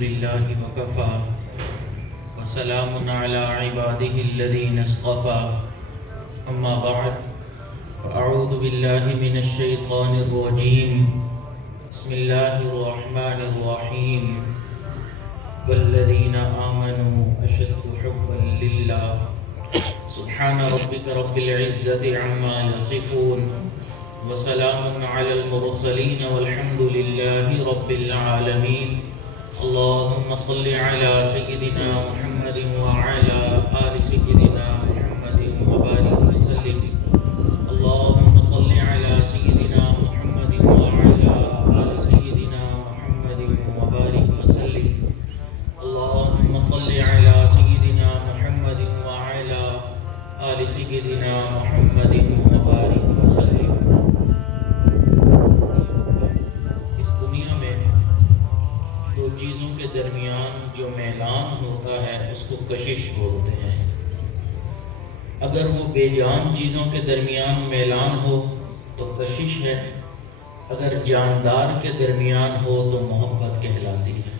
لله وكفى وسلام على عباده الذين اصطفى أما بعد فأعوذ بالله من الشيطان الرجيم بسم الله الرحمن الرحيم والذين آمنوا أشد حبا لله سبحان ربك رب العزة عما يصفون وسلام على المرسلين والحمد لله رب العالمين اللهم صل على سيدنا محمد وعلى آل سيدنا محمد وبارك وسلم اللهم صل على سيدنا محمد وعلى آل سيدنا محمد وبارك وسلم اللهم صل على سيدنا محمد وعلى آل سيدنا محمد وبارك وسلم. اس دنیا میں دو چیزوں کے درمیان جو میلان ہوتا ہے اس کو کشش بولتے ہیں. اگر وہ بے جان چیزوں کے درمیان میلان ہو تو کشش ہے، اگر جاندار کے درمیان ہو تو محبت کہلاتی ہے.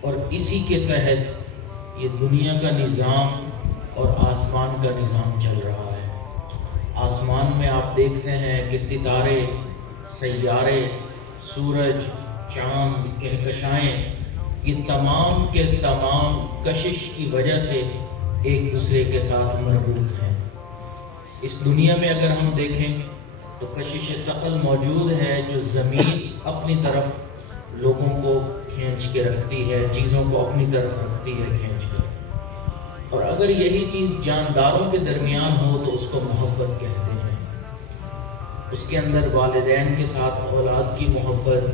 اور اسی کے تحت یہ دنیا کا نظام اور آسمان کا نظام چل رہا ہے. آسمان میں آپ دیکھتے ہیں کہ ستارے، سیارے، سورج، چاند، کہکشائیں، یہ تمام کے تمام کشش کی وجہ سے ایک دوسرے کے ساتھ مربوط ہیں. اس دنیا میں اگر ہم دیکھیں تو کشش ثقل موجود ہے جو زمین اپنی طرف لوگوں کو کھینچ کے رکھتی ہے، چیزوں کو اپنی طرف رکھتی ہے کھینچ کے. اور اگر یہی چیز جانداروں کے درمیان ہو تو اس کو محبت کہتے ہیں. اس کے اندر والدین کے ساتھ اولاد کی محبت،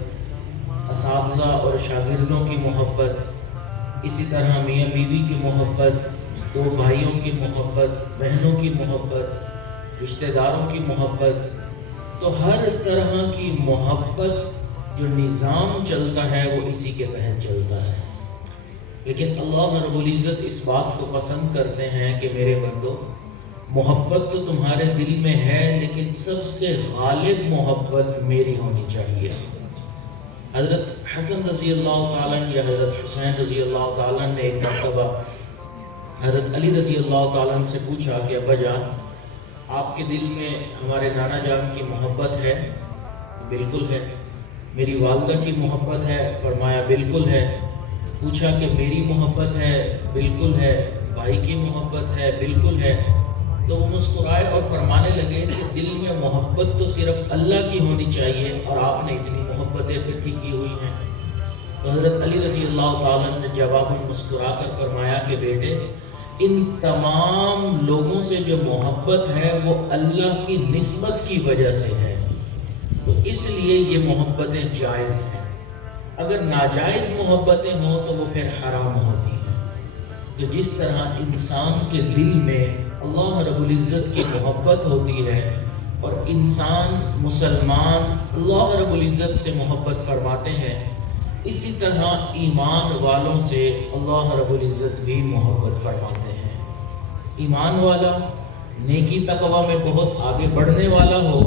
اساتذہ اور شاگردوں کی محبت، اسی طرح میاں بیوی کی محبت، دو بھائیوں کی محبت، بہنوں کی محبت، رشتہ داروں کی محبت، تو ہر طرح کی محبت جو نظام چلتا ہے وہ اسی کے تحت چلتا ہے. لیکن اللہ رب العزت اس بات کو پسند کرتے ہیں کہ میرے بندو، محبت تو تمہارے دل میں ہے لیکن سب سے غالب محبت میری ہونی چاہیے. حضرت حسن رضی اللہ تعالیٰ یا حضرت حسین رضی اللہ تعالیٰ نے ایک مرتبہ حضرت علی رضی اللہ تعالیٰ سے پوچھا کہ ابا جان، آپ کے دل میں ہمارے نانا جان کی محبت ہے؟ بالکل ہے. میری والدہ کی محبت ہے؟ فرمایا بالکل ہے. پوچھا کہ میری محبت ہے؟ بالکل ہے. بھائی کی محبت ہے؟ بالکل ہے. تو وہ مسکرائے اور فرمانے لگے کہ دل میں محبت تو صرف اللہ کی ہونی چاہیے اور آپ نے اتنی محبتیں اکٹھی کی ہوئی ہیں. تو حضرت علی رضی اللہ تعالیٰ نے جواب میں مسکرا کر فرمایا کہ بیٹے، ان تمام لوگوں سے جو محبت ہے وہ اللہ کی نسبت کی وجہ سے ہے، تو اس لیے یہ محبتیں جائز ہیں. اگر ناجائز محبتیں ہوں تو وہ پھر حرام ہوتی ہیں. تو جس طرح انسان کے دل میں اللہ رب العزت کی محبت ہوتی ہے اور انسان مسلمان اللہ رب العزت سے محبت فرماتے ہیں، اسی طرح ایمان والوں سے اللہ رب العزت بھی محبت فرماتے ہیں. ایمان والا نیکی تقوی میں بہت آگے بڑھنے والا ہو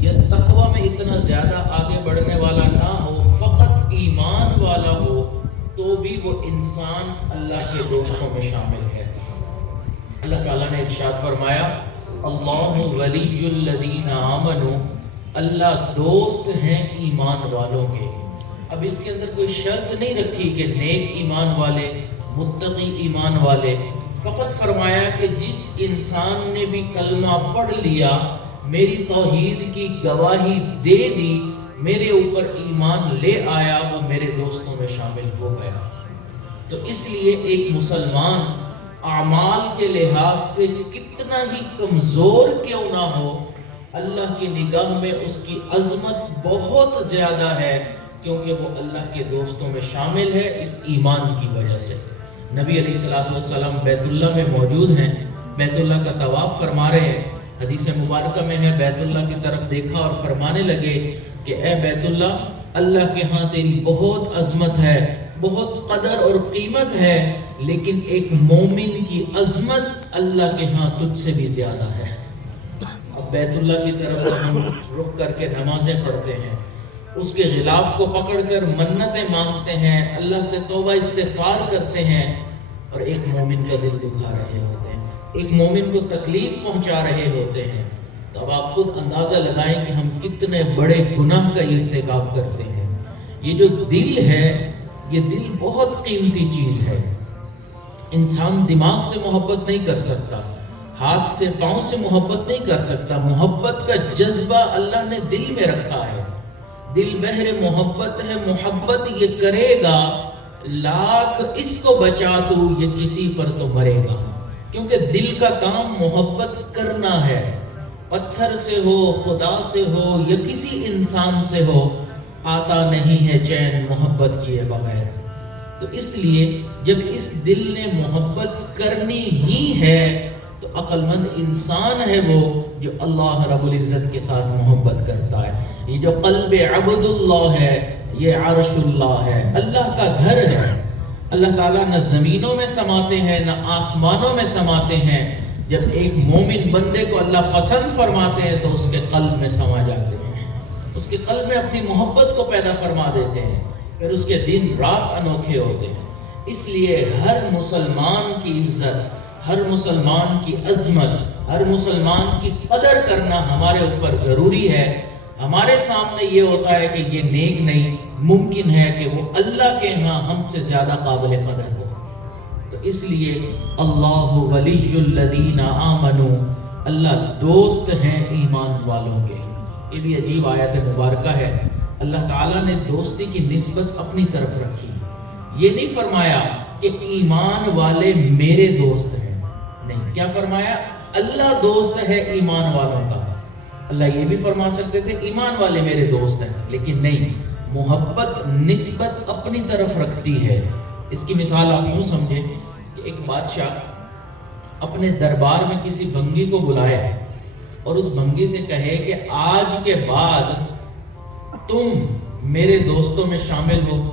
یا تقوی میں اتنا زیادہ آگے بڑھنے والا نہ ہو، فقط ایمان والا ہو تو بھی وہ انسان اللہ کے دوستوں میں شامل ہے. اللہ تعالیٰ نے ارشاد فرمایا اللہ ولی الذین آمنوا، اللہ دوست ہیں ایمان والوں کے. اب اس کے اندر کوئی شرط نہیں رکھی کہ نیک ایمان والے، متقی ایمان والے. فقط فرمایا کہ جس انسان نے بھی کلمہ پڑھ لیا، میری توحید کی گواہی دے دی، میرے اوپر ایمان لے آیا، وہ میرے دوستوں میں شامل ہو گیا. تو اس لیے ایک مسلمان اعمال کے لحاظ سے کتنا ہی کمزور کیوں نہ ہو، اللہ کی نگاہ میں اس کی عظمت بہت زیادہ ہے، کیونکہ وہ اللہ کے دوستوں میں شامل ہے اس ایمان کی وجہ سے. نبی علیہ الصلوۃ والسلام بیت اللہ میں موجود ہیں، بیت اللہ کا طواف فرما رہے ہیں. حدیث مبارکہ میں ہے بیت اللہ کی طرف دیکھا اور فرمانے لگے کہ اے بیت اللہ، اللہ کے ہاں تیری بہت عظمت ہے، بہت قدر اور قیمت ہے، لیکن ایک مومن کی عظمت اللہ کے ہاں تجھ سے بھی زیادہ ہے. اب بیت اللہ کی طرف ہم رخ کر کے نمازیں پڑھتے ہیں، اس کے غلاف کو پکڑ کر منتیں مانگتے ہیں، اللہ سے توبہ استغفار کرتے ہیں، اور ایک مومن کا دل دکھا رہے ہوتے ہیں، ایک مومن کو تکلیف پہنچا رہے ہوتے ہیں، تو اب آپ خود اندازہ لگائیں کہ ہم کتنے بڑے گناہ کا ارتکاب کرتے ہیں۔ یہ جو دل ہے، یہ دل بہت قیمتی چیز ہے۔ انسان دماغ سے محبت نہیں کر سکتا، ہاتھ سے پاؤں سے محبت نہیں کر سکتا، محبت کا جذبہ اللہ نے دل میں رکھا ہے۔ دل بحر محبت ہے، محبت یہ کرے گا، لاکھ اس کو بچا تو یہ کسی پر تو مرے گا، کیونکہ دل کا کام محبت کرنا ہے۔ پتھر سے ہو، خدا سے ہو یا کسی انسان سے ہو، آتا نہیں ہے چین محبت کیے بغیر۔ تو اس لیے جب اس دل نے محبت کرنی ہی ہے تو عقل مند انسان ہے وہ جو اللہ رب العزت کے ساتھ محبت کرتا ہے۔ یہ جو قلب عبد اللہ ہے، یہ عرش اللہ ہے، اللہ کا گھر ہے۔ اللہ تعالیٰ نہ زمینوں میں سماتے ہیں نہ آسمانوں میں سماتے ہیں۔ جب ایک مومن بندے کو اللہ پسند فرماتے ہیں تو اس کے قلب میں سما جاتے ہیں، اس کے قلب میں اپنی محبت کو پیدا فرما دیتے ہیں، پھر اس کے دن رات انوکھے ہوتے ہیں۔ اس لیے ہر مسلمان کی عزت، ہر مسلمان کی عظمت، ہر مسلمان کی قدر کرنا ہمارے اوپر ضروری ہے۔ ہمارے سامنے یہ ہوتا ہے کہ یہ نیک نہیں، ممکن ہے کہ وہ اللہ کے ہاں ہم سے زیادہ قابل قدر ہو۔ تو اس لیے اللہ ولی الذین آمنوا، اللہ دوست ہیں ایمان والوں کے۔ یہ بھی عجیب آیت مبارکہ ہے۔ اللہ تعالیٰ نے دوستی کی نسبت اپنی طرف رکھی، یہ نہیں فرمایا کہ ایمان والے میرے دوست ہیں، نہیں، کیا فرمایا؟ اللہ دوست ہے ایمان والوں کا۔ اللہ یہ بھی فرما سکتے تھے ایمان والے میرے دوست ہیں، لیکن نہیں، محبت نسبت اپنی طرف رکھتی ہے۔ اس کی مثال آپ یوں سمجھیں کہ ایک بادشاہ اپنے دربار میں کسی بھنگی کو بلائے اور اس بھنگی سے کہے کہ آج کے بعد تم میرے دوستوں میں شامل ہو۔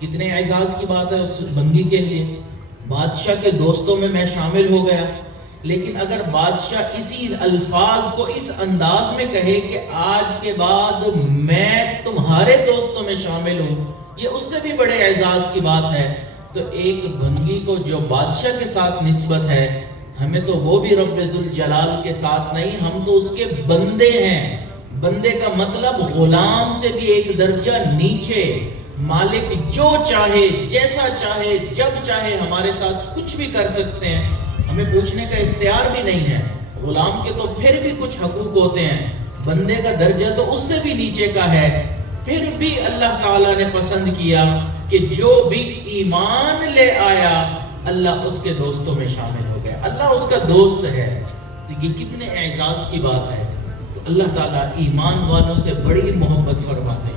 کتنے اعزاز کی بات ہے اس بھنگی کے لیے، بادشاہ کے دوستوں میں شامل ہو گیا۔ لیکن اگر بادشاہ اسی الفاظ کو اس انداز میں کہے کہ آج کے بعد میں تمہارے دوستوں میں شامل ہوں، یہ اس سے بھی بڑے اعزاز کی بات ہے۔ تو ایک بھنگی کو جو بادشاہ کے ساتھ نسبت ہے، ہمیں تو وہ بھی رب ذوالجلال کے ساتھ نہیں، ہم تو اس کے بندے ہیں۔ بندے کا مطلب غلام سے بھی ایک درجہ نیچے۔ مالک جو چاہے، جیسا چاہے، جب چاہے ہمارے ساتھ کچھ بھی کر سکتے ہیں، ہمیں پوچھنے کا اختیار بھی نہیں ہے۔ غلام کے تو پھر بھی کچھ حقوق ہوتے ہیں، بندے کا درجہ تو اس سے بھی نیچے کا ہے۔ پھر بھی اللہ تعالیٰ نے پسند کیا کہ جو بھی ایمان لے آیا اللہ اس کے دوستوں میں شامل ہو گیا، اللہ اس کا دوست ہے۔ تو یہ کتنے اعزاز کی بات ہے۔ تو اللہ تعالیٰ ایمان والوں سے بڑی محبت فرماتے ہیں۔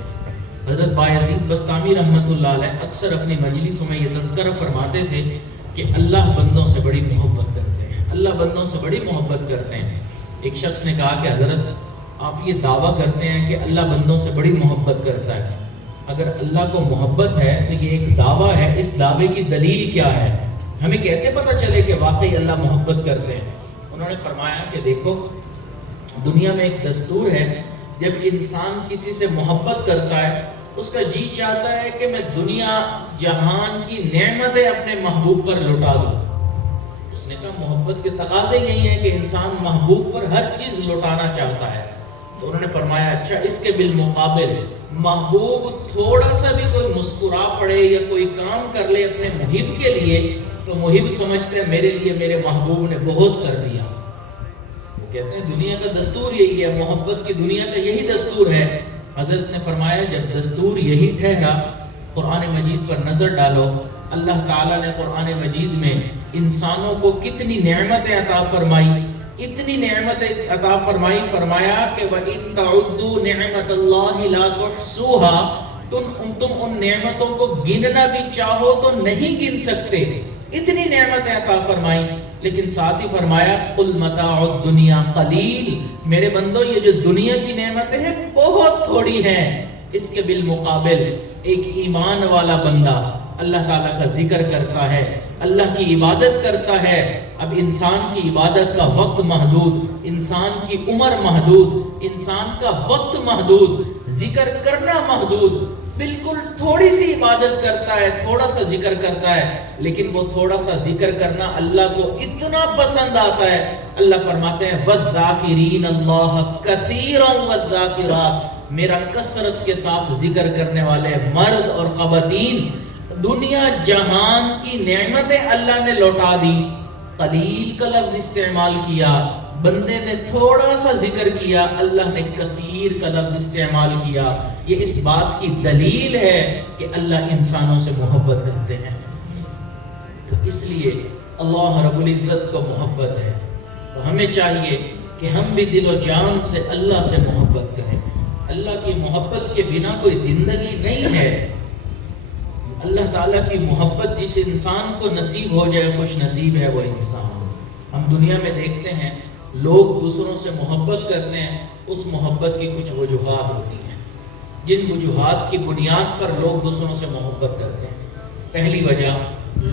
حضرت بایزید بستامی رحمۃ اللہ علیہ اکثر اپنی مجلسوں میں یہ تذکرہ فرماتے تھے کہ اللہ بندوں سے بڑی محبت کرتے ہیں، اللہ بندوں سے بڑی محبت کرتے ہیں۔ ایک شخص نے کہا کہ حضرت آپ یہ دعویٰ کرتے ہیں کہ اللہ بندوں سے بڑی محبت کرتا ہے، اگر اللہ کو محبت ہے تو یہ ایک دعویٰ ہے، اس دعوے کی دلیل کیا ہے؟ ہمیں کیسے پتہ چلے کہ واقعی اللہ محبت کرتے ہیں؟ انہوں نے فرمایا کہ دیکھو، دنیا میں ایک دستور ہے، جب انسان کسی سے محبت کرتا ہے اس کا جی چاہتا ہے کہ میں دنیا جہان کی نعمتیں اپنے محبوب پر لٹا دوں۔ اس نے کہا محبت کے تقاضے یہی ہے کہ انسان محبوب پر ہر چیز لٹانا چاہتا ہے۔ تو انہوں نے فرمایا اچھا اس کے بالمقابل محبوب تھوڑا سا بھی کوئی مسکرا پڑے یا کوئی کام کر لے اپنے محب کے لیے تو محب سمجھتے ہیں میرے لیے میرے محبوب نے بہت کر دیا۔ وہ کہتے ہیں دنیا کا دستور یہی ہے، محبت کی دنیا کا یہی دستور ہے۔ حضرت نے فرمایا جب دستور یہی ٹھہرا، قرآن مجید پر نظر ڈالو، اللہ تعالیٰ نے قرآن مجید میں انسانوں کو کتنی نعمتیں عطا فرمائی، اتنی نعمتیں عطا فرمائی، فرمایا کہ وَإِن تَعُدُّوا نِعْمَةَ اللَّهِ لَا تُحْصُوهَا، تم ان نعمتوں کو گننا بھی چاہو تو نہیں گن سکتے، اتنی نعمتیں عطا فرمائی۔ لیکن ساتھ ہی فرمایا قُلْ مَتَاعُ الدُّنْيَا قَلِيلٌ، میرے بندو یہ جو دنیا کی نعمتیں ہیں بہت تھوڑی ہیں، اس کے بالمقابل ایک ایمان والا بندہ اللہ تعالیٰ کا ذکر کرتا ہے، اللہ کی عبادت کرتا ہے، اب انسان کی عبادت کا وقت محدود، انسان کی عمر محدود، انسان کا وقت محدود، ذکر کرنا محدود، بالکل تھوڑی سی عبادت کرتا ہے، تھوڑا سا ذکر کرتا ہے، لیکن وہ تھوڑا سا ذکر کرنا اللہ کو اتنا پسند آتا ہے، اللہ فرماتے ہیں وَالذَّاكِرِينَ اللَّهَ كَثِيرًا وَالذَّاكِرَاتِ، میرا کثرت کے ساتھ ذکر کرنے والے مرد اور خواتین، دنیا جہان کی نعمتیں اللہ نے لوٹا دی، قلیل کا لفظ استعمال کیا، بندے نے تھوڑا سا ذکر کیا، اللہ نے کثیر کا لفظ استعمال کیا، یہ اس بات کی دلیل ہے کہ اللہ انسانوں سے محبت کرتے ہیں۔ تو اس لیے اللہ رب العزت کو محبت ہے، تو ہمیں چاہیے کہ ہم بھی دل و جان سے اللہ سے محبت کریں۔ اللہ کی محبت کے بنا کوئی زندگی نہیں ہے۔ اللہ تعالیٰ کی محبت جس انسان کو نصیب ہو جائے خوش نصیب ہے وہ انسان۔ ہم دنیا میں دیکھتے ہیں لوگ دوسروں سے محبت کرتے ہیں، اس محبت کی کچھ وجوہات ہوتی ہیں، جن وجوہات کی بنیاد پر لوگ دوسروں سے محبت کرتے ہیں۔ پہلی وجہ،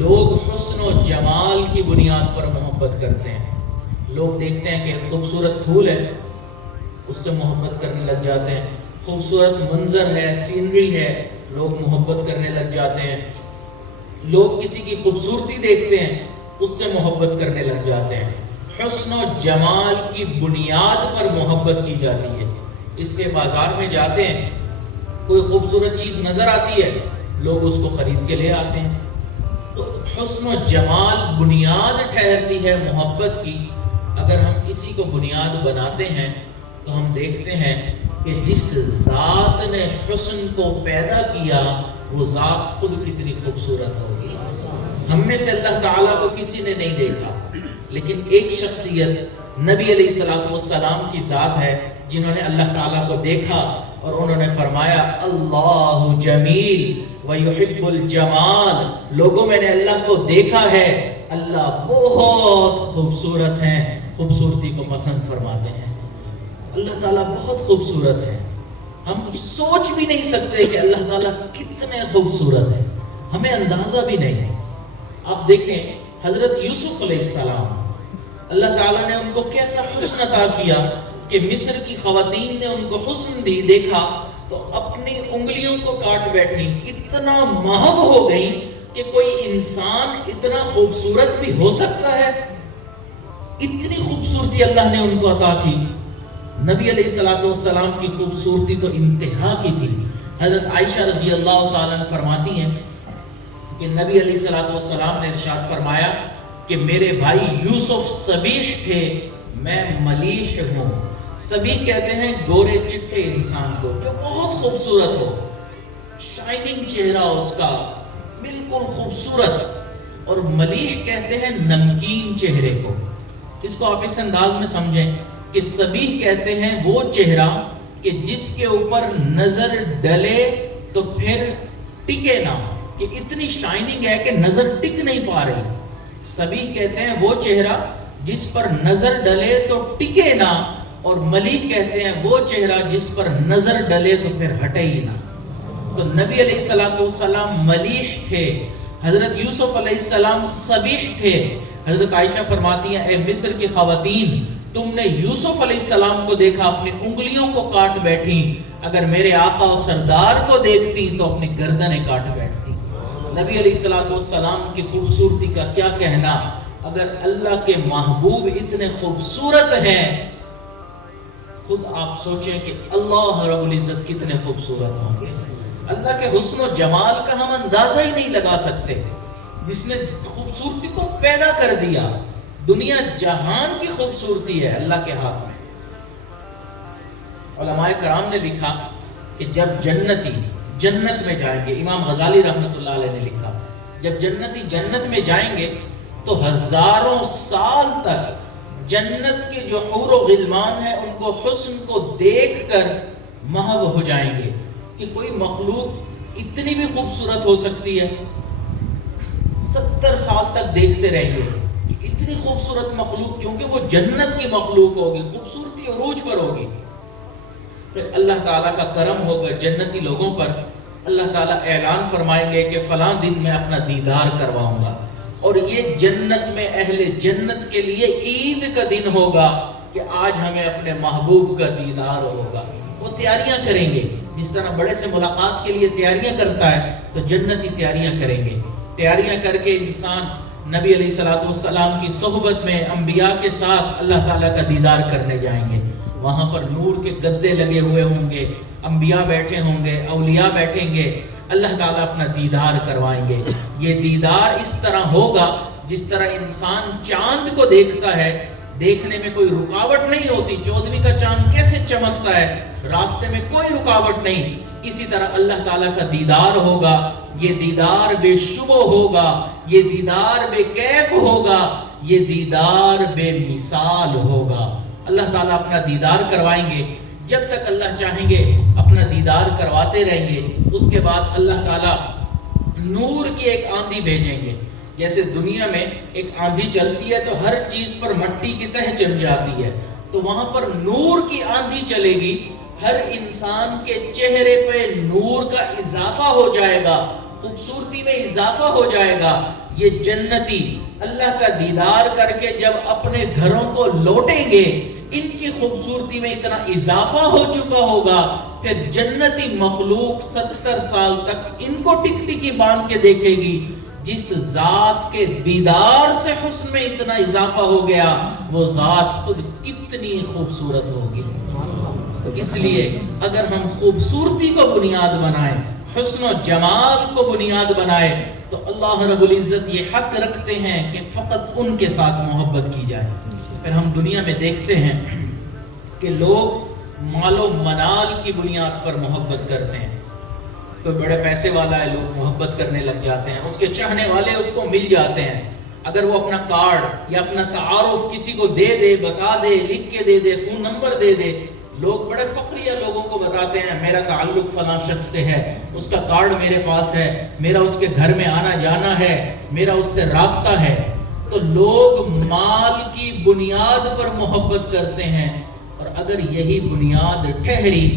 لوگ حسن و جمال کی بنیاد پر محبت کرتے ہیں۔ لوگ دیکھتے ہیں کہ ایک خوبصورت پھول ہے، اس سے محبت کرنے لگ جاتے ہیں، خوبصورت منظر ہے، سینری ہے، لوگ محبت کرنے لگ جاتے ہیں۔ لوگ کسی کی خوبصورتی دیکھتے ہیں، اس سے محبت کرنے لگ جاتے ہیں۔ حسن و جمال کی بنیاد پر محبت کی جاتی ہے، اس لیے بازار میں جاتے ہیں، کوئی خوبصورت چیز نظر آتی ہے، لوگ اس کو خرید کے لے آتے ہیں۔ تو حسن و جمال بنیاد ٹھہرتی ہے محبت کی۔ اگر ہم اسی کو بنیاد بناتے ہیں تو ہم دیکھتے ہیں کہ جس ذات نے حسن کو پیدا کیا وہ ذات خود کتنی خوبصورت ہوگی۔ ہم میں سے اللہ تعالیٰ کو کسی نے نہیں دیکھا، لیکن ایک شخصیت نبی علیہ السلام کی ذات ہے جنہوں نے اللہ تعالیٰ کو دیکھا اور انہوں نے فرمایا اللہ جمیل ویحب الجمال، لوگوں میں نے اللہ کو دیکھا ہے، اللہ بہت خوبصورت ہیں، خوبصورتی کو پسند فرماتے ہیں۔ اللہ تعالیٰ بہت خوبصورت ہے، ہم سوچ بھی نہیں سکتے کہ اللہ تعالیٰ کتنے خوبصورت ہیں، ہمیں اندازہ بھی نہیں۔ آپ دیکھیں حضرت یوسف علیہ السلام، اللہ تعالیٰ نے ان کو کیسا حسن عطا کیا کہ مصر کی خواتین نے ان کو حسن دیکھا تو اپنی انگلیوں کو کاٹ بیٹھی، اتنا محب ہو گئی کہ کوئی انسان اتنا خوبصورت بھی ہو سکتا ہے، اتنی خوبصورتی اللہ نے ان کو عطا کی۔ نبی علیہ السلام کی خوبصورتی تو انتہا کی تھی۔ حضرت عائشہ رضی اللہ تعالیٰ عنہ فرماتی ہیں کہ نبی علیہ السلام نے ارشاد فرمایا کہ میرے بھائی یوسف صبیح تھے، میں ملیح ہوں۔ صبیح کہتے ہیں گورے چٹے انسان کو جو بہت خوبصورت ہو، شائننگ چہرہ اس کا بالکل خوبصورت، اور ملیح کہتے ہیں نمکین چہرے کو۔ اس کو آپ اس انداز میں سمجھیں کہ صبیح کہتے ہیں وہ چہرہ کہ جس کے اوپر نظر ڈلے تو پھر ٹکے نہ، کہ اتنی شائننگ ہے کہ نظر ٹک نہیں پا رہی۔ صبیح کہتے ہیں وہ چہرہ جس پر نظر ڈلے تو ٹکے نہ، اور ملیح کہتے ہیں وہ چہرہ جس پر نظر ڈلے تو پھر ہٹے ہی نہ۔ تو نبی علیہ السلام ملیح تھے، حضرت یوسف علیہ السلام صبیح تھے۔ حضرت عائشہ فرماتی ہیں اے مصر کی خواتین، تم نے یوسف علیہ السلام کو دیکھا اپنی انگلیوں کو کاٹ بیٹھی، اگر میرے آقا و سردار کو دیکھتی تو اپنی گردنیں کاٹ بیٹھتی۔ نبی علیہ السلام کی خوبصورتی کا کیا کہنا، اگر اللہ کے محبوب اتنے خوبصورت ہیں، خود آپ سوچیں کہ اللہ رب العزت کتنے خوبصورت ہوں گے۔ اللہ کے حسن و جمال کا ہم اندازہ ہی نہیں لگا سکتے، جس نے خوبصورتی کو پیدا کر دیا۔ دنیا جہان کی خوبصورتی ہے اللہ کے ہاتھ میں۔ علماء کرام نے لکھا کہ جب جنتی جنت میں جائیں گے، امام غزالی رحمۃ اللہ علیہ نے لکھا جب جنتی جنت میں جائیں گے تو ہزاروں سال تک جنت کے جو حور و غلمان ہیں ان کو حسن کو دیکھ کر محو ہو جائیں گے کہ کوئی مخلوق اتنی بھی خوبصورت ہو سکتی ہے۔ 70 سال تک دیکھتے رہیں گے کہ اتنی خوبصورت مخلوق، کیونکہ وہ جنت کی مخلوق ہوگی، خوبصورتی عروج پر ہوگی۔ پھر اللہ تعالیٰ کا کرم ہوگا جنتی لوگوں پر، اللہ تعالیٰ اعلان فرمائیں گے کہ فلاں دن میں اپنا دیدار کرواؤں گا، اور یہ جنت میں اہل جنت کے لیے عید کا دن ہوگا کہ آج ہمیں اپنے محبوب کا دیدار ہوگا. وہ تیاریاں کریں گے جس طرح بڑے سے ملاقات کے لیے تیاریاں کرتا ہے، تو جنتی تیاریاں کریں گے. تیاریاں کر کے انسان نبی علیہ الصلوۃ والسلام کی صحبت میں انبیاء کے ساتھ اللہ تعالیٰ کا دیدار کرنے جائیں گے. وہاں پر نور کے گدے لگے ہوئے ہوں گے، انبیاء بیٹھے ہوں گے، اولیاء بیٹھیں گے، اللہ تعالیٰ اپنا دیدار کروائیں گے. یہ دیدار اس طرح ہوگا جس طرح انسان چاند کو دیکھتا ہے، دیکھنے میں کوئی رکاوٹ نہیں ہوتی. 14ویں کا چاند کیسے چمکتا ہے، راستے میں کوئی رکاوٹ نہیں. اسی طرح اللہ تعالیٰ کا دیدار ہوگا. یہ دیدار بے شبہ ہوگا، یہ دیدار بے کیف ہوگا، یہ دیدار بے مثال ہوگا. اللہ تعالیٰ اپنا دیدار کروائیں گے. جب تک اللہ چاہیں گے اپنا دیدار کرواتے رہیں گے. اس کے بعد اللہ تعالیٰ نور کی ایک آندھی بھیجیں گے. جیسے دنیا میں ایک آندھی چلتی ہے تو ہر چیز پر مٹی کی تہ جم جاتی ہے، تو وہاں پر نور کی آندھی چلے گی. ہر انسان کے چہرے پہ نور کا اضافہ ہو جائے گا، خوبصورتی میں اضافہ ہو جائے گا. یہ جنتی اللہ کا دیدار کر کے جب اپنے گھروں کو لوٹیں گے، ان کی خوبصورتی میں اتنا اضافہ ہو چکا ہوگا، پھر جنتی مخلوق 70 سال تک ان کو ٹک ٹکی باندھ کے دیکھے گی. جس ذات کے دیدار سے حسن میں اتنا اضافہ ہو گیا، وہ ذات خود کتنی خوبصورت ہوگی. اس لیے اگر ہم خوبصورتی کو بنیاد بنائیں، حسن و جمال کو بنیاد بنائیں، تو اللہ رب العزت یہ حق رکھتے ہیں کہ فقط ان کے ساتھ محبت کی جائے. پھر ہم دنیا میں دیکھتے ہیں کہ لوگ مال و منال کی بنیاد پر محبت کرتے ہیں. کوئی بڑے پیسے والا ہے، لوگ محبت کرنے لگ جاتے ہیں، اس کے چاہنے والے اس کو مل جاتے ہیں. اگر وہ اپنا کارڈ یا اپنا تعارف کسی کو دے دے، بتا دے، لکھ کے دے دے، فون نمبر دے دے، لوگ بڑے فخریہ لوگوں کو بتاتے ہیں میرا تعلق فلاں شخص سے ہے، اس کا کارڈ میرے پاس ہے، میرا اس کے گھر میں آنا جانا ہے، میرا اس سے رابطہ ہے. تو لوگ مال کی بنیاد پر محبت کرتے ہیں. اور اگر یہی بنیاد ٹھہری،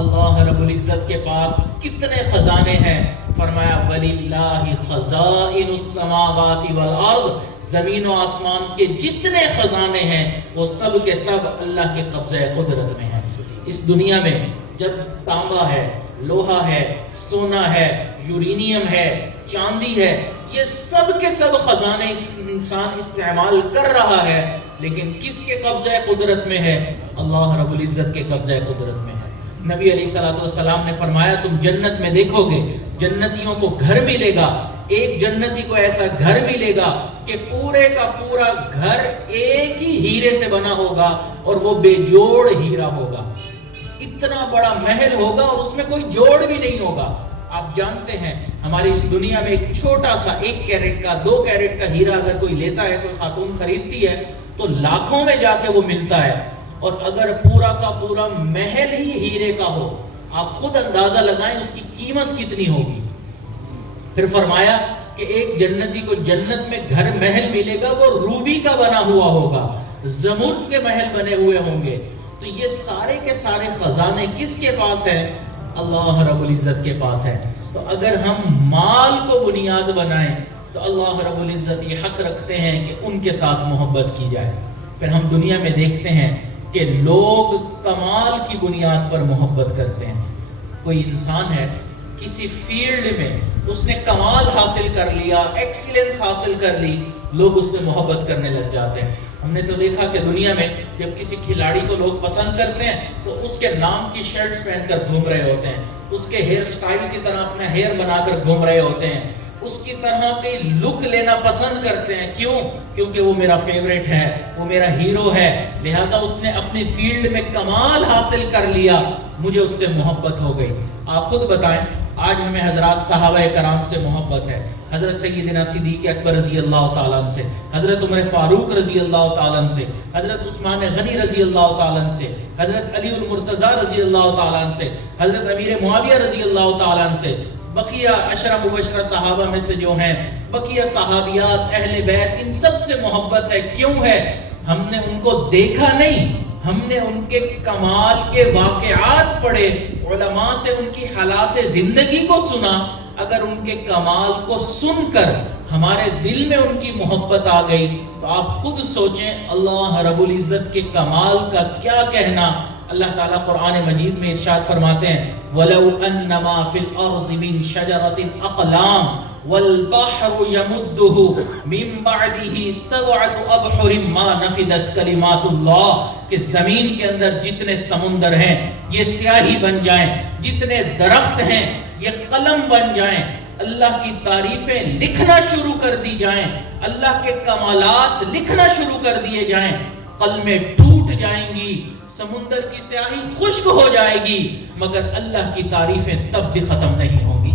اللہ رب العزت کے پاس کتنے خزانے ہیں. فرمایا وَلِلَّهِ خَزَائِنُ السَّمَاوَاتِ وَالْأَرْضِ، زمین و آسمان کے جتنے خزانے ہیں وہ سب کے سب اللہ کے قبضہ قدرت میں ہیں. اس دنیا میں جب تانبا ہے، لوہا ہے، سونا ہے، یورینیم ہے، چاندی ہے، یہ سب کے سب خزانے انسان استعمال کر رہا ہے، لیکن کس کے قبضہ قدرت میں ہے؟ اللہ رب العزت کے قبضہ قدرت میں ہے. نبی علیہ الصلوۃ والسلام نے فرمایا تم جنت میں دیکھو گے جنتیوں کو گھر ملے گا. ایک جنتی کو ایسا گھر ملے گا کہ پورے کا پورا گھر ایک ہی ہیرے سے بنا ہوگا اور وہ بے جوڑ ہیرا ہوگا. اتنا بڑا محل ہوگا اور اس میں کوئی جوڑ بھی نہیں ہوگا. آپ جانتے ہیں ہماری اس دنیا میں ایک چھوٹا سا 1 کیرٹ کا 2 کیرٹ کا ہیرا اگر کوئی لیتا ہے، کوئی خاتون خریدتی ہے، تو لاکھوں میں جا کے وہ ملتا ہے. اور اگر پورا کا پورا محل ہی ہیرے کا ہو، آپ خود اندازہ لگائیں اس کی قیمت کتنی ہوگی. پھر فرمایا کہ ایک جنتی کو جنت میں گھر محل ملے گا، وہ روبی کا بنا ہوا ہوگا، زمرد کے محل بنے ہوئے ہوں گے. تو یہ سارے کے سارے خزانے کس کے پاس ہیں؟ اللہ رب العزت کے پاس ہے. تو اگر ہم مال کو بنیاد بنائیں تو اللہ رب العزت یہ حق رکھتے ہیں کہ ان کے ساتھ محبت کی جائے. پھر ہم دنیا میں دیکھتے ہیں کہ لوگ کمال کی بنیاد پر محبت کرتے ہیں. کوئی انسان ہے کسی فیلڈ میں اس نے کمال حاصل کر لیا، ایکسیلنس حاصل کر لی، لوگ اس سے محبت کرنے لگ جاتے ہیں. ہم نے تو دیکھا کہ دنیا میں جب کسی کھلاڑی کو لوگ پسند کرتے ہیں تو اس کے نام کی شرٹس پہن کر گھوم رہے ہوتے ہیں، اس کے ہیئر سٹائل کی طرح اپنا ہیئر بنا کر گھوم رہے ہوتے ہیں، اس کی طرح کی لک لینا پسند کرتے ہیں. کیوں؟ کیونکہ وہ میرا فیوریٹ ہے، وہ میرا ہیرو ہے، لہٰذا اس نے اپنی فیلڈ میں کمال حاصل کر لیا، مجھے اس سے محبت ہو گئی. آپ خود بتائیں، آج ہمیں حضرات صحابہ کرام سے محبت ہے، حضرت سیدنا صدیق اکبر رضی اللہ تعالیٰ عنہ سے، حضرت عمر فاروق رضی اللہ تعالیٰ عنہ سے، حضرت عثمان غنی رضی اللہ تعالیٰ عنہ سے، حضرت علی المرتضیٰ رضی اللہ تعالیٰ عنہ سے، حضرت امیر معاویہ رضی اللہ تعالیٰ عنہ سے، بقیہ عشرہ مبشرہ صحابہ میں سے جو ہیں، بقیہ صحابیات، اہل بیت، ان سب سے محبت ہے. کیوں ہے؟ ہم نے ان کو دیکھا نہیں، ہم نے ان کے کمال کے واقعات پڑھے، علماء سے ان کی حالات زندگی کو سنا. اگر ان کے کمال کو سن کر ہمارے دل میں ان کی محبت آ گئی تو آپ خود سوچیں اللہ رب العزت کے کمال کا کیا کہنا۔ اللہ تعالیٰ قرآن مجید میں ارشاد فرماتے ہیں وَلَوْ أَنَّمَا فِي الْأَرْضِ مِن شَجَرَةٍ أَقْلَامٌ وَالْبَحْرُ يَمُدُّهُ مِن بَعْدِهِ سَبْعَةُ أَبْحُرٍ مَا نَفِدَتْ كَلِمَاتُ اللَّهِ کہ زمین کے اندر جتنے سمندر ہیں یہ سیاہی بن جائیں، جتنے درخت ہیں یہ قلم بن جائیں، اللہ کی تعریفیں لکھنا شروع کر دی جائیں، اللہ کے کمالات لکھنا شروع کر دیے جائیں، قلمیں ٹوٹ جائیں گی، سمندر کی سیاہی خشک ہو جائے گی، مگر اللہ کی تعریفیں تب بھی ختم نہیں ہوں گی۔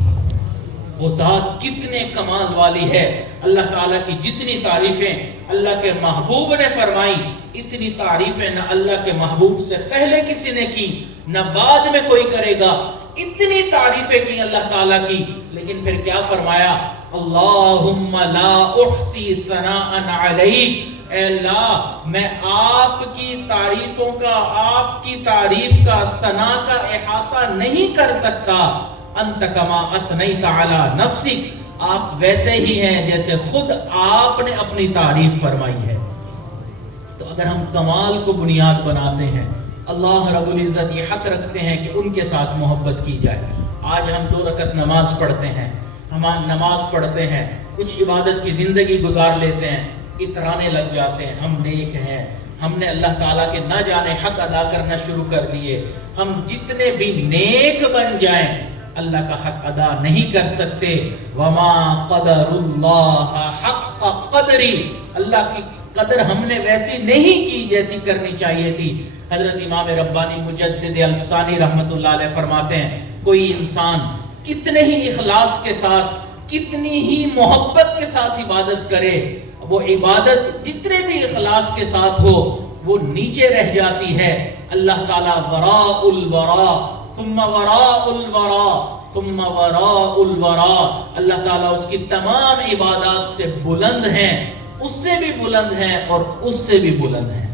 وہ ذات کتنے کمال والی ہے۔ اللہ تعالیٰ کی جتنی تعریفیں اللہ کے محبوب نے فرمائی، اتنی تعریفیں نہ اللہ کے محبوب سے پہلے کسی نے کی نہ بعد میں کوئی کرے گا۔ اتنی تعریفیں کی اللہ تعالیٰ کی، لیکن پھر کیا فرمایا؟ اللہم لا احصی ثناء علیک، اے اللہ میں آپ کی تعریفوں کا، آپ کی تعریف کا، ثنا کا احاطہ نہیں کر سکتا۔ انت کما اثنیت علی نفسک، آپ ویسے ہی ہیں جیسے خود آپ نے اپنی تعریف فرمائی ہے۔ تو اگر ہم کمال کو بنیاد بناتے ہیں، اللہ رب العزت یہ حق رکھتے ہیں کہ ان کے ساتھ محبت کی جائے۔ آج ہم 2 رکعت نماز پڑھتے ہیں، ہم نماز پڑھتے ہیں، کچھ عبادت کی زندگی گزار لیتے ہیں، اترانے لگ جاتے ہیں ہم نیک ہیں، ہم نے اللہ تعالیٰ کے نہ جانے حق ادا کرنا شروع کر دیے۔ ہم جتنے بھی نیک بن جائیں اللہ کا حق ادا نہیں کر سکتے۔ وما قدر اللہ حق قدری، اللہ کی قدر ہم نے ویسی نہیں کی جیسی کرنی چاہیے تھی۔ حضرت امام ربانی مجدد الفسانی رحمت اللہ علیہ فرماتے ہیں کوئی انسان کتنے ہی اخلاص کے ساتھ، کتنی ہی محبت کے ساتھ عبادت کرے، وہ عبادت جتنے بھی اخلاص کے ساتھ ہو وہ نیچے رہ جاتی ہے۔ اللہ تعالیٰ وراء الورا ثم وراء الورا ثم وراء الورا، اللہ تعالیٰ اس کی تمام عبادات سے بلند ہیں، اس سے بھی بلند ہیں اور اس سے بھی بلند ہیں۔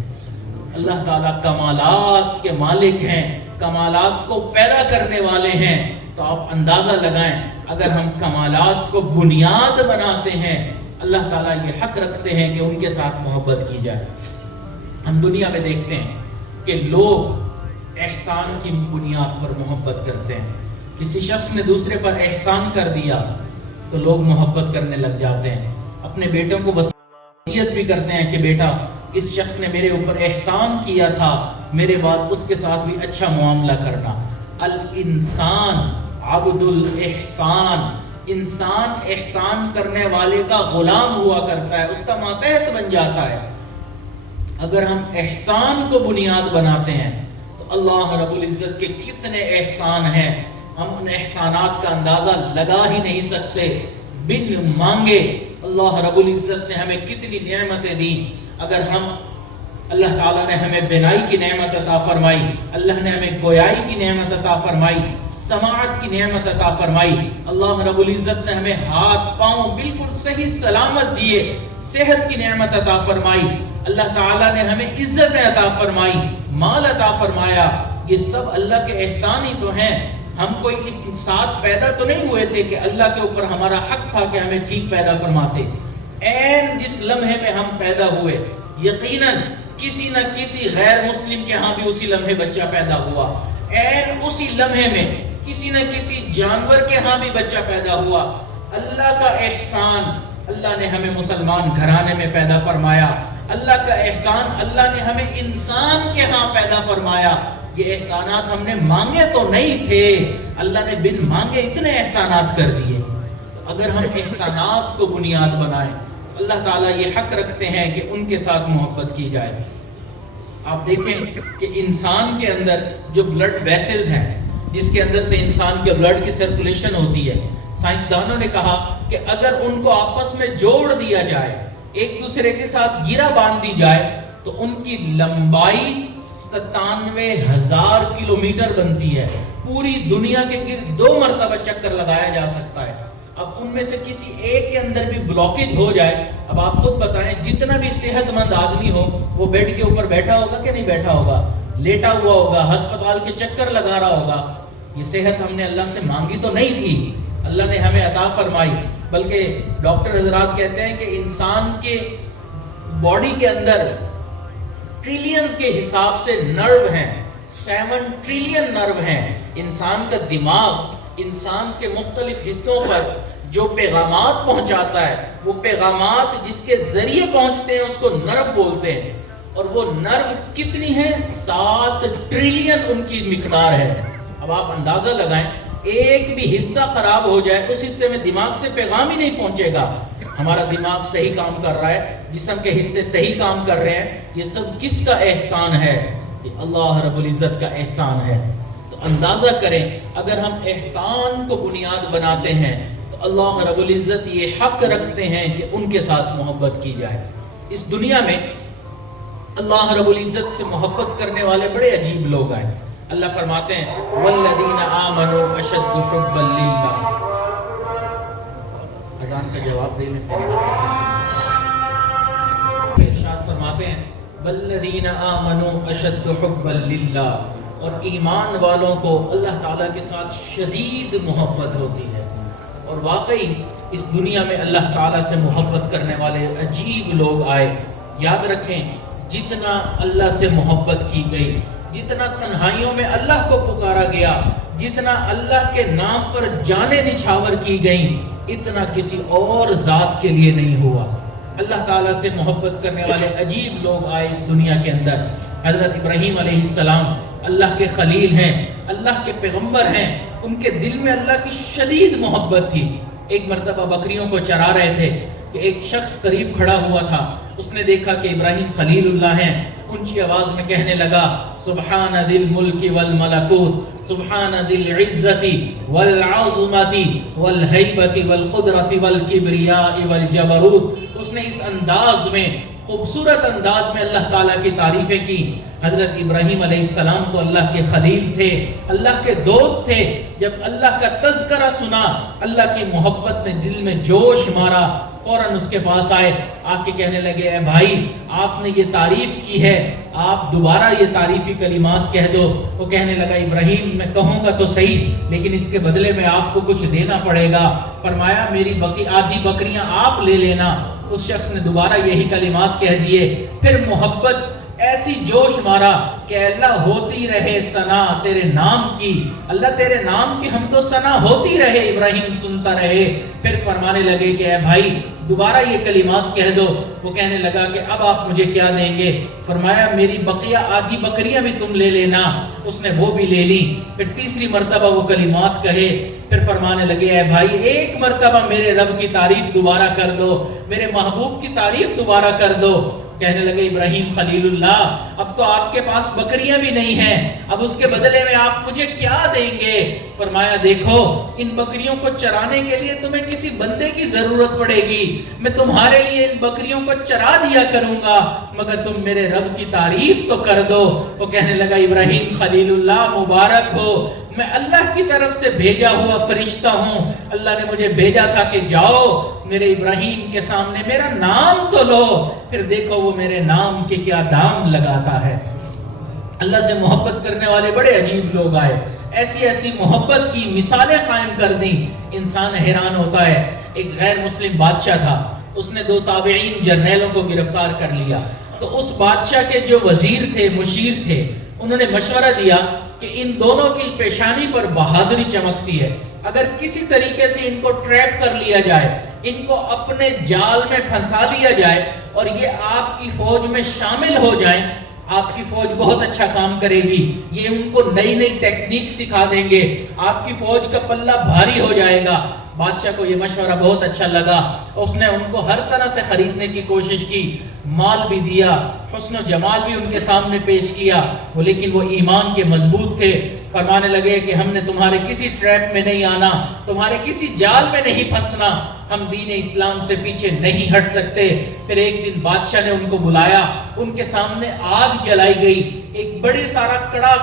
اللہ تعالیٰ کمالات کے مالک ہیں، کمالات کو پیدا کرنے والے ہیں۔ تو آپ اندازہ لگائیں اگر ہم کمالات کو بنیاد بناتے ہیں، اللہ تعالیٰ یہ حق رکھتے ہیں کہ ان کے ساتھ محبت کی جائے۔ ہم دنیا میں دیکھتے ہیں کہ لوگ احسان کی بنیاد پر محبت کرتے ہیں۔ کسی شخص نے دوسرے پر احسان کر دیا تو لوگ محبت کرنے لگ جاتے ہیں، اپنے بیٹوں کو وصیت بھی کرتے ہیں کہ بیٹا اس شخص نے میرے اوپر احسان کیا تھا، میرے بعد اس کے ساتھ بھی اچھا معاملہ کرنا۔ الانسان عبد الاحسان، انسان احسان کرنے والے کا غلام ہوا کرتا ہے، اس کا ماتحت بن جاتا ہے۔ اگر ہم احسان کو بنیاد بناتے ہیں تو اللہ رب العزت کے کتنے احسان ہیں، ہم ان احسانات کا اندازہ لگا ہی نہیں سکتے۔ بن مانگے اللہ رب العزت نے ہمیں کتنی نعمتیں دی۔ اگر ہم، اللہ تعالیٰ نے ہمیں بینائی کی نعمت عطا فرمائی، اللہ نے ہمیں گویائی کی نعمت عطا فرمائی، سماعت کی نعمت عطا فرمائی، اللہ رب العزت نے ہمیں ہاتھ پاؤں بالکل صحیح سلامت دیے، صحت کی نعمت عطا فرمائی، اللہ تعالیٰ نے ہمیں عزت عطا فرمائی، مال عطا فرمایا۔ یہ سب اللہ کے احسان ہی تو ہیں۔ ہم کوئی اس ساتھ پیدا تو نہیں ہوئے تھے کہ اللہ کے اوپر ہمارا حق تھا کہ ہمیں ٹھیک پیدا فرماتے۔ عین جس لمحے میں ہم پیدا ہوئے، یقیناً کسی نہ کسی غیر مسلم کے ہاں بھی اسی لمحے بچہ پیدا ہوا، عین اسی لمحے میں کسی نہ کسی جانور کے ہاں بھی بچہ پیدا ہوا۔ اللہ کا احسان، اللہ نے ہمیں مسلمان گھرانے میں پیدا فرمایا، اللہ کا احسان اللہ نے ہمیں انسان کے ہاں پیدا فرمایا۔ یہ احسانات ہم نے مانگے تو نہیں تھے، اللہ نے بن مانگے اتنے احسانات کر دیے۔ تو اگر ہم احسانات کو بنیاد بنائیں، اللہ تعالیٰ یہ حق رکھتے ہیں کہ ان کے ساتھ محبت کی جائے۔ آپ دیکھیں کہ انسان کے اندر جو بلڈ ویسلز ہیں، جس کے اندر سے انسان کے بلڈ کی سرکولیشن ہوتی ہے، سائنسدانوں نے کہا کہ اگر ان کو آپس میں جوڑ دیا جائے، ایک دوسرے کے ساتھ گرہ باندھ دی جائے تو ان کی لمبائی 97,000 کلومیٹر بنتی ہے۔ پوری دنیا کے گرد 2 مرتبہ چکر لگایا جا سکتا ہے۔ اب ان میں سے کسی ایک کے اندر بھی بلاکیج ہو جائے، اب آپ خود بتائیں جتنا بھی صحت مند آدمی ہو وہ بیڈ کے اوپر بیٹھا ہوگا کہ نہیں بیٹھا ہوگا، لیٹا ہوا ہوگا، ہسپتال کے چکر لگا رہا ہوگا۔ یہ صحت ہم نے اللہ سے مانگی تو نہیں تھی، اللہ نے ہمیں عطا فرمائی، بلکہ ڈاکٹر حضرات کہتے ہیں کہ انسان کے باڈی کے اندر ٹریلینز کے حساب سے نرو ہیں، 7 ٹریلین نرو ہیں۔ انسان کا دماغ انسان کے مختلف حصوں پر جو پیغامات پہنچاتا ہے، وہ پیغامات جس کے ذریعے پہنچتے ہیں اس کو نرو بولتے ہیں، اور وہ نرو کتنی ہے؟ 7 ٹریلین ان کی مقدار ہے۔ اب آپ اندازہ لگائیں، ایک بھی حصہ خراب ہو جائے اس حصے میں دماغ سے پیغام ہی نہیں پہنچے گا۔ ہمارا دماغ صحیح کام کر رہا ہے، جسم کے حصے صحیح کام کر رہے ہیں، یہ سب کس کا احسان ہے؟ یہ اللہ رب العزت کا احسان ہے۔ تو اندازہ کریں، اگر ہم احسان کو بنیاد بناتے ہیں تو اللہ رب العزت یہ حق رکھتے ہیں کہ ان کے ساتھ محبت کی جائے۔ اس دنیا میں اللہ رب العزت سے محبت کرنے والے بڑے عجیب لوگ آئے۔ اللہ فرماتے ہیں والذین آمنوا اشد حبا للہ۔ اذان کا جواب دے لیں۔ ارشاد فرماتے ہیں والذین آمنوا اشد حبا للہ، اور ایمان والوں کو اللہ تعالیٰ کے ساتھ شدید محبت ہوتی ہے۔ اور واقعی اس دنیا میں اللہ تعالیٰ سے محبت کرنے والے عجیب لوگ آئے۔ یاد رکھیں، جتنا اللہ سے محبت کی گئی، جتنا تنہائیوں میں اللہ کو پکارا گیا، جتنا اللہ کے نام پر جانیں نچھاور کی گئیں، اتنا کسی اور ذات کے لیے نہیں ہوا۔ اللہ تعالیٰ سے محبت کرنے والے عجیب لوگ آئے اس دنیا کے اندر۔ حضرت ابراہیم علیہ السلام اللہ کے خلیل ہیں، اللہ کے پیغمبر ہیں، ان کے دل میں اللہ کی شدید محبت تھی۔ ایک مرتبہ بکریوں کو چرا رہے تھے کہ ایک شخص قریب کھڑا ہوا تھا، اس نے دیکھا کہ ابراہیم خلیل اللہ ہیں، اونچی آواز میں کہنے لگا سبحان ذی الملک والملکوت، سبحان ذی العزت والعظمت والہیبت والقدرت والکبریاء والجبروت۔ اس نے اس انداز میں، خوبصورت انداز میں اللہ تعالیٰ کی تعریفیں کی۔ حضرت ابراہیم علیہ السلام تو اللہ کے خلیل تھے، اللہ کے دوست تھے۔ جب اللہ کا تذکرہ سنا، اللہ کی محبت نے دل میں جوش مارا، فوراً اس کے پاس آئے، آ کے کہنے لگے اے بھائی، آپ نے یہ تعریف کی ہے، آپ دوبارہ یہ تعریفی کلمات کہہ دو۔ وہ کہنے لگا ابراہیم میں کہوں گا تو صحیح، لیکن اس کے بدلے میں آپ کو کچھ دینا پڑے گا۔ فرمایا میری آدھی بکریاں آپ لے لینا۔ اس شخص نے دوبارہ یہی کلمات کہہ دیے۔ پھر محبت ایسی جوش مارا کہ اللہ ہوتی رہے ثنا تیرے نام کی، اللہ تیرے نام کی حمد و ثنا ہوتی رہے، ابراہیم سنتا رہے۔ پھر فرمانے لگے کہ اے بھائی دوبارہ یہ کلمات کہہ دو۔ وہ کہنے لگا کہ اب آپ مجھے کیا دیں گے؟ فرمایا میری بقیہ آدھی بکریاں بھی تم لے لینا۔ اس نے وہ بھی لے لی۔ پھر تیسری مرتبہ وہ کلمات کہے، پھر فرمانے لگے اے بھائی ایک مرتبہ میرے رب کی تعریف دوبارہ کر دو، میرے محبوب کی تعریف دوبارہ کر دو۔ کہنے لگے ابراہیم خلیل اللہ اب تو آپ کے پاس بکریاں بھی نہیں ہیں، اب اس کے بدلے میں آپ مجھے کیا دیں گے؟ فرمایا دیکھو ان بکریوں کو چرانے کے لیے تمہیں کسی بندے کی ضرورت پڑے گی، میں تمہارے لیے ان بکریوں کو چرا دیا کروں گا، مگر تم میرے رب کی تعریف تو کر دو۔ وہ کہنے لگا ابراہیم خلیل اللہ مبارک ہو، میں اللہ کی طرف سے بھیجا ہوا فرشتہ ہوں، اللہ نے مجھے بھیجا تھا کہ جاؤ میرے ابراہیم کے سامنے میرا نام تو لو، پھر دیکھو وہ میرے نام کے کیا دام لگاتا ہے۔ اللہ سے محبت کرنے والے بڑے عجیب لوگ آئے، ایسی ایسی محبت کی مثالیں قائم کر دیں، انسان حیران ہوتا ہے۔ ایک غیر مسلم بادشاہ تھا، اس نے 2 تابعین جرنیلوں کو گرفتار کر لیا، تو اس بادشاہ کے جو وزیر تھے، مشیر تھے، انہوں نے مشورہ دیا کہ ان دونوں کی پیشانی پر بہادری چمکتی ہے، اگر کسی طریقے سے ان کو ٹریپ کر لیا جائے، ان کو اپنے جال میں پھنسا لیا جائے اور یہ آپ کی فوج میں شامل ہو جائیں، آپ کی فوج بہت اچھا کام کرے گی، یہ ان کو نئی نئی ٹیکنیک سکھا دیں گے، آپ کی فوج کا پلہ بھاری ہو جائے گا۔ بادشاہ کو یہ مشورہ بہت اچھا لگا، اس نے ان کو ہر طرح سے خریدنے کی کوشش کی، مال بھی دیا، حسن و جمال بھی ان کے سامنے پیش کیا، لیکن وہ ایمان کے مضبوط تھے۔ فرمانے لگے کہ ہم نے تمہارے کسی ٹریپ میں نہیں آنا، تمہارے کسی جال میں نہیں پھنسنا، ہم دین اسلام سے پیچھے نہیں ہٹ سکتے۔ پھر ایک دن بادشاہ نے ان کو بلایا، ان کے سامنے آگ جلائی گئی، ایک بڑے سارا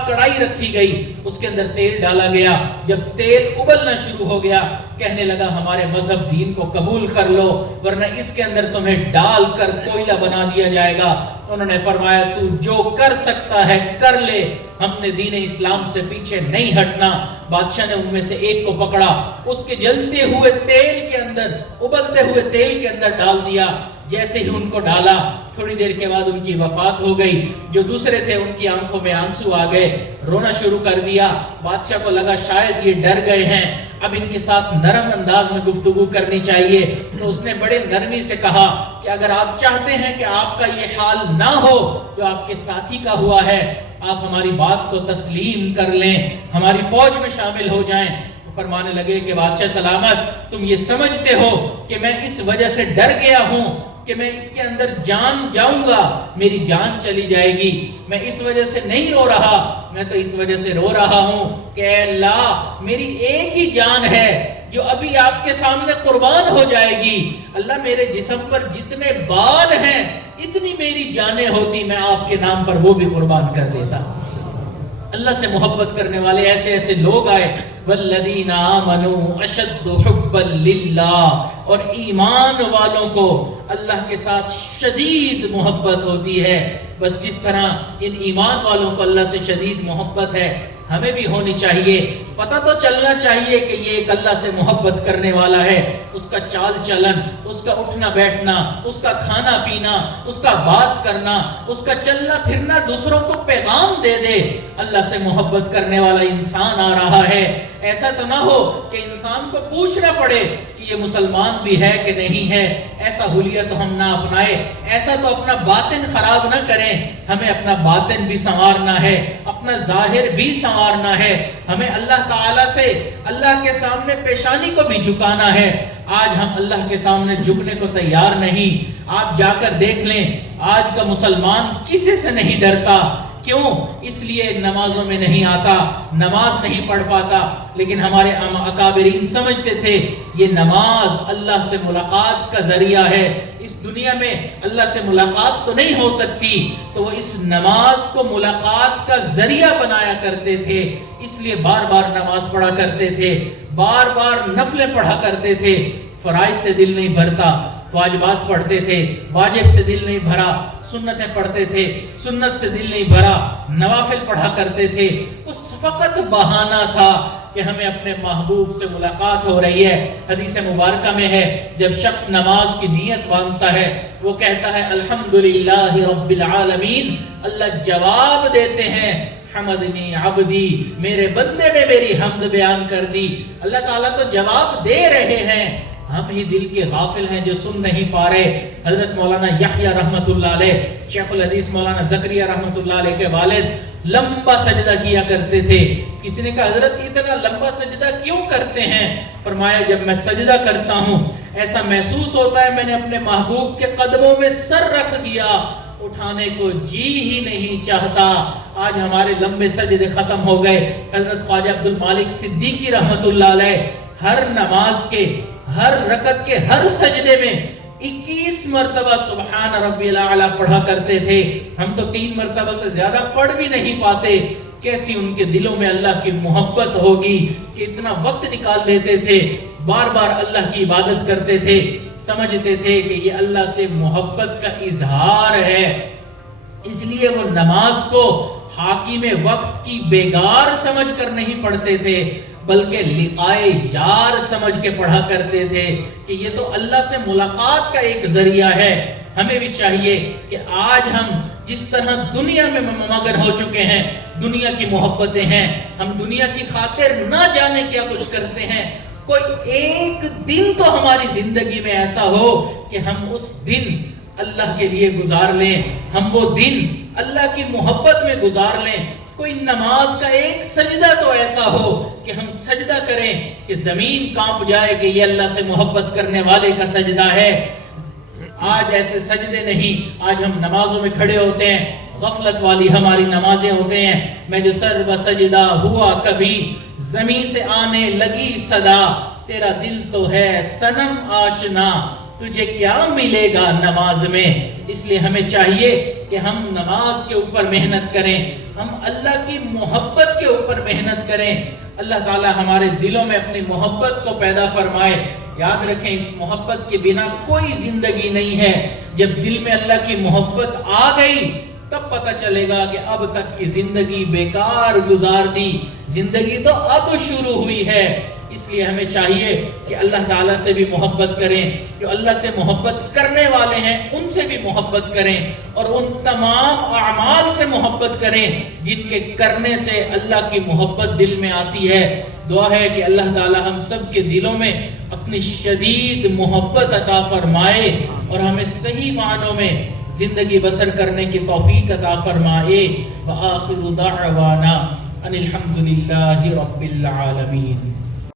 کڑائی رکھی گئی، اس کے اندر تیل ڈالا گیا، جب تیل ابلنا شروع ہو گیا کہنے لگا ہمارے مذہب دین کو قبول کر لو ورنہ اس کے اندر تمہیں ڈال کر کوئلہ بنا دیا جائے گا۔ انہوں نے فرمایا تو جو کر سکتا ہے کر لے، ہم نے دین اسلام سے پیچھے نہیں ہٹنا۔ بادشاہ نے ان میں سے ایک کو پکڑا، اس کے جلتے ہوئے تیل کے اندر، ابلتے ہوئے تیل کے اندر ڈال دیا۔ جیسے ہی ان کو ڈالا، تھوڑی دیر کے بعد ان کی وفات ہو گئی۔ جو دوسرے تھے ان کی آنکھوں میں آنسو آ گئے، رونا شروع کر دیا۔ بادشاہ کو لگا شاید یہ ڈر گئے ہیں، اب ان کے ساتھ نرم انداز میں گفتگو کرنی چاہیے۔ تو اس نے بڑے نرمی سے کہا کہ اگر آپ چاہتے ہیں کہ آپ کا یہ حال نہ ہو جو آپ کے ساتھی کا ہوا ہے، آپ ہماری بات کو تسلیم کر لیں، ہماری فوج میں شامل ہو جائیں۔ فرمانے لگے کہ بادشاہ سلامت، تم یہ سمجھتے ہو کہ میں اس وجہ سے ڈر گیا ہوں کہ میں اس کے اندر جان جاؤں گا، میری جان چلی جائے گی؟ میں اس وجہ سے نہیں رو رہا، میں تو اس وجہ سے رو رہا ہوں کہ اے اللہ، میری ایک ہی جان ہے جو ابھی آپ کے سامنے قربان ہو جائے گی۔ اللہ، میرے جسم پر جتنے بال ہیں اتنی میری جانیں ہوتی، میں آپ کے نام پر وہ بھی قربان کر دیتا۔ اللہ سے محبت کرنے والے ایسے ایسے لوگ آئے، والذین آمنوا اشد حبا للہ، اور ایمان والوں کو اللہ کے ساتھ شدید محبت ہوتی ہے۔ بس جس طرح ان ایمان والوں کو اللہ سے شدید محبت ہے، ہمیں بھی ہونی چاہیے۔ پتہ تو چلنا چاہیے کہ یہ ایک اللہ سے محبت کرنے والا ہے، اس کا چال چلن، اس کا اٹھنا بیٹھنا، اس کا کھانا پینا، اس کا بات کرنا، اس کا چلنا پھرنا دوسروں کو پیغام دے دے۔ اللہ سے محبت کرنے والا انسان آ رہا ہے۔ ایسا تو نہ ہو کہ انسان کو پوچھنا پڑے کہ یہ مسلمان بھی ہے کہ نہیں ہے۔ ایسا حلیہ تو ہم نہ اپنائے، ایسا تو اپنا باطن خراب نہ کریں۔ ہمیں اپنا باطن بھی سنوارنا ہے، اپنا ظاہر بھی سنوارنا ہے۔ ہمیں اللہ تعالیٰ سے، اللہ کے سامنے پیشانی کو بھی جھکانا ہے۔ آج ہم اللہ کے سامنے جھکنے کو تیار نہیں۔ آپ جا کر دیکھ لیں، آج کا مسلمان کسی سے نہیں ڈرتا۔ کیوں؟ اس لیے نمازوں میں نہیں آتا، نماز نہیں پڑھ پاتا۔ لیکن ہمارے اکابرین سمجھتے تھے یہ نماز اللہ سے ملاقات کا ذریعہ ہے، اس دنیا میں اللہ سے ملاقات تو نہیں ہو سکتی، تو وہ اس نماز کو ملاقات کا ذریعہ بنایا کرتے تھے۔ اس لیے بار بار نماز پڑھا کرتے تھے، بار بار نفلیں پڑھا کرتے تھے۔ فرائض سے دل نہیں بھرتا، واجبات پڑھتے تھے، واجب سے دل نہیں بھرا، سنتیں پڑھتے تھے، سنت سے دل نہیں بھرا، نوافل پڑھا کرتے تھے۔ اس فقط بہانہ تھا کہ ہمیں اپنے محبوب سے ملاقات ہو رہی ہے۔ حدیث مبارکہ میں ہے، جب شخص نماز کی نیت باندھتا ہے، وہ کہتا ہے الحمدللہ رب العالمین، اللہ جواب دیتے ہیں حمدنی عبدی، میرے بندے نے میری حمد بیان کر دی۔ اللہ تعالیٰ تو جواب دے رہے ہیں، ہم ہی دل کے غافل ہیں جو سن نہیں پا رہے۔ حضرت مولانا یحییٰ رحمت اللہ علیہ، شیخ الحدیث مولانا زکریا رحمت اللہ علیہ کے والد لمبا سجدہ کیا کرتے تھے۔ کسی نے کہا حضرت اتنا لمبا سجدہ کیوں کرتے ہیں؟ فرمایا جب میں سجدہ کرتا ہوں ایسا محسوس ہوتا ہے میں نے اپنے محبوب کے قدموں میں سر رکھ دیا، اٹھانے کو جی ہی نہیں چاہتا۔ آج ہمارے لمبے سجدے ختم ہو گئے۔ حضرت خواجہ عبد المالک صدیقی رحمت اللہ علیہ ہر نماز کے، ہر رکعت کے ہر سجدے میں 21 مرتبہ سبحان ربی الاعلیٰ پڑھا کرتے تھے۔ ہم تو 3 مرتبہ سے زیادہ پڑھ بھی نہیں پاتے۔ کیسی ان کے دلوں میں اللہ کی محبت ہوگی کہ اتنا وقت نکال لیتے تھے، بار بار اللہ کی عبادت کرتے تھے، سمجھتے تھے کہ یہ اللہ سے محبت کا اظہار ہے۔ اس لیے وہ نماز کو حاکم وقت کی بیگار سمجھ کر نہیں پڑھتے تھے، بلکہ لقائے یار سمجھ کے پڑھا کرتے تھے کہ یہ تو اللہ سے ملاقات کا ایک ذریعہ ہے۔ ہمیں بھی چاہیے کہ آج ہم جس طرح دنیا میں مگن ہو چکے ہیں، دنیا کی محبتیں ہیں، ہم دنیا کی خاطر نہ جانے کیا کچھ کرتے ہیں، کوئی ایک دن تو ہماری زندگی میں ایسا ہو کہ ہم اس دن اللہ کے لیے گزار لیں، ہم وہ دن اللہ کی محبت میں گزار لیں۔ کوئی نماز کا ایک سجدہ تو ایسا ہو کہ ہم سجدہ کریں کہ زمین کانپ جائے کہ یہ اللہ سے محبت کرنے والے کا سجدہ ہے۔ آج ایسے سجدے نہیں، آج ہم نمازوں میں کھڑے ہوتے ہیں، غفلت والی ہماری نمازیں ہوتے ہیں۔ میں جو سر و سجدہ ہوا کبھی، زمین سے آنے لگی صدا، تیرا دل تو ہے صنم آشنا، تجھے کیا ملے گا نماز میں۔ اس لیے ہمیں چاہیے کہ ہم نماز کے اوپر محنت کریں، ہم اللہ کی محبت کے اوپر محنت کریں۔ اللہ تعالی ہمارے دلوں میں اپنی محبت کو پیدا فرمائے۔ یاد رکھیں اس محبت کے بنا کوئی زندگی نہیں ہے. جب دل میں اللہ کی محبت آ گئی تب پتہ چلے گا کہ اب تک کی زندگی بیکار گزار دی، زندگی تو اب شروع ہوئی ہے. اس لیے ہمیں چاہیے کہ اللہ تعالیٰ سے بھی محبت کریں، جو اللہ سے محبت کرنے والے ہیں ان سے بھی محبت کریں، اور ان تمام اعمال سے محبت کریں جن کے کرنے سے اللہ کی محبت دل میں آتی ہے. دعا ہے کہ اللہ تعالیٰ ہم سب کے دلوں میں اپنی شدید محبت عطا فرمائے اور ہمیں صحیح معنوں میں زندگی بسر کرنے کی توفیق عطا فرمائے. وآخر دعوانا ان الحمد للہ رب العالمین.